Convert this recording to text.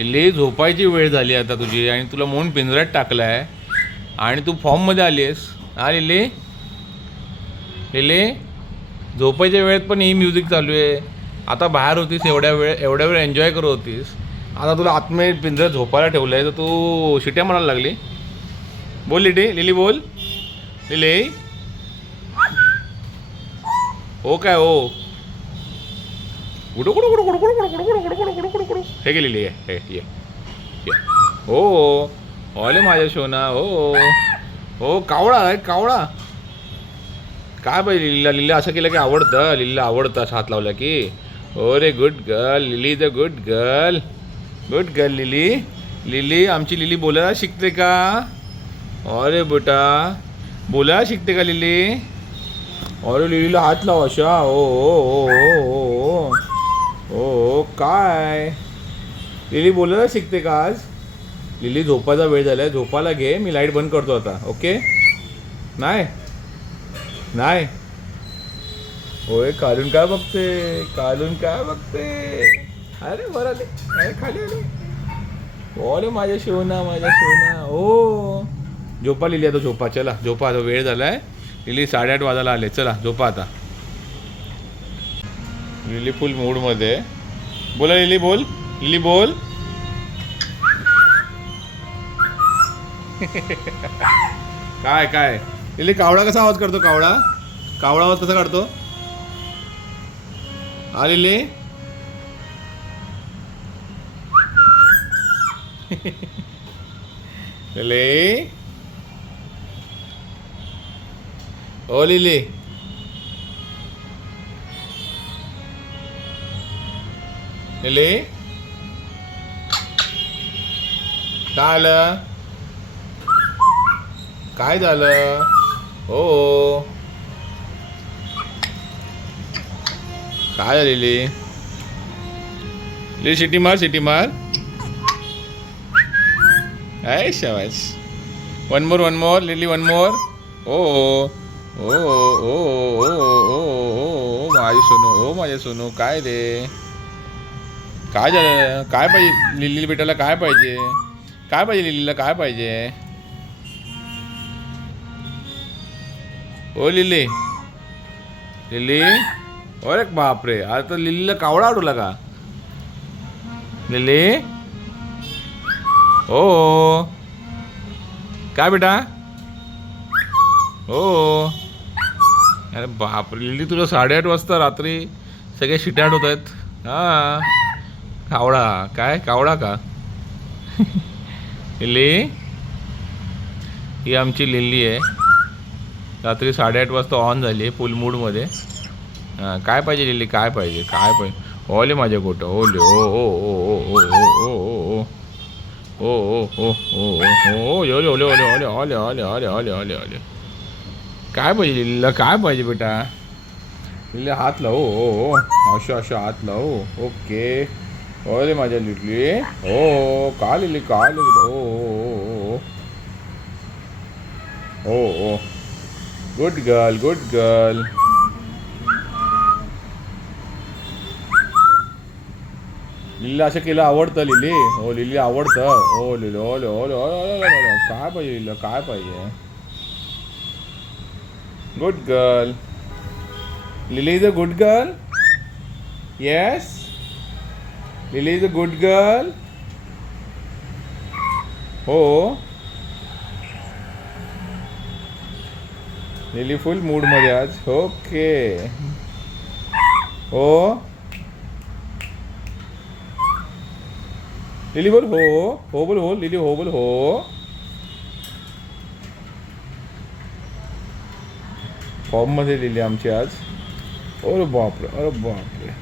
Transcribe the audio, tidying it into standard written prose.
Lily झोपायची वेळ झाली आता तुझी आणि तुला म्हणून पिंजऱ्यात टाकला आहे आणि तू फॉर्ममध्ये आली आहेस. हा लिली, लिली झोपायच्या वेळेत पण ही म्युझिक चालू आहे. आता बाहेर होतीस एवढ्या वेळ एन्जॉय करत होतीस. आता तुला आतमध्ये पिंजऱ्यात झोपायला ठेवलं आहे तर तू शिट्या मारायला लागली. बोल लिली, लिली बोल. लिली हो काय हो. गुडू गुडू गुडू गुडू गुडू गुडू गुडू गुडू गुडू गुडू गुडू गुडू. हे गेलेली आहे. हे ये ये. हो ओले माझ्या शोना. हो हो कावळा आहे कावळा. काय पाहिजे लिलीला? लिलीला असं केलं की आवडतं. लिलीला आवडतं असं हात लावला की. ओ रे good girl Lily, the good girl. Good girl Lily. Lily आमची लिली बोलायला शिकते का? अरे बेटा बोलायला शिकते का लिली? अरे लिलीला हात लाव अशा. ओ ओ ओ ओ ओ काय लिली बोलायला शिकते का आज? लिली झोपायचा वेळ झाला आहे, झोपायला घे. मी लाईट बंद करतो आता. ओके? नाही नाही. होय काढून काय बघते? काढून काय बघते? अरे वर आले. अरे खाली आले. अरे माझ्या शिवना माझ्या शिवना. ओ झोपा लिली आता झोपा. चला झोपा आता वेळ झाला आहे. लिली 8:30 वाजायला आले. चला झोपा आता. लिली फुल मूडमध्ये. बोला लिली बोल. लिली बोल. काय काय लिली कावळा कसा आवाज करतो? कावळा कावळा आवाज कसा काढतो? हा लिली. लिली ओ लिली. लिली काय आलं? काय झालं? हो काय झालं लिली? लिली शिटी मार शिटी मार. आहे शाबास. One more Lily one more. ओ ओ ओ ओ ओ माझी सोनू. ओ माझ्या सोनू. काय रे काय झालं? काय पाहिजे लिली बेटाला? काय पाहिजे? काय पाहिजे लिलीला? काय पाहिजे? ओ लिली लिली. अरे बापरे आता लिलीला कावळा आवडला का? लिली हो काय बेटा? हो अरे बापरे लिली तुला 8:30 वाजता रात्री सगळे शिट्याट होत आहेत. हां कावळा. काय कावळा का? लिली ही आमची लिली आहे. रात्री 8:30 वाजता ऑन झाली आहे फुल मूडमध्ये. हां काय पाहिजे लिली? काय पाहिजे? काय पाहिजे? ओले माझ्या गोटं. ओले ओ ओ ओ ओ ओ ओ ओ ओ ओ ओ ओ ओले ओले ओले ओले ओले ओले ओले ओले ओले ओले. काय पाहिजे लिलीला? काय पाहिजे बेटा? लिलीला हात लावू. ओ अशा अशा हात लावू. ओके ओले माझ्या लिली. ओ का लिली? का लिली? ओ ओ ओ ओ ओ गुड गर्ल गुड गर्ल. लिलीला असं केलं आवडतं लिली. हो लिली आवडतं. ओ लिली ओले ओले ओले काय पाहिजे लिलीला? काय पाहिजे? Good girl. Lily is a good girl. Yes lily is a good girl. हो लिली फुल मूडमध्ये आज. ओके हो लिली बोल. हो हो बोल. हो लिली हो बोल. हो फॉर्ममध्ये लिहिली आमची आज. अरे बापरे अरे बापरे.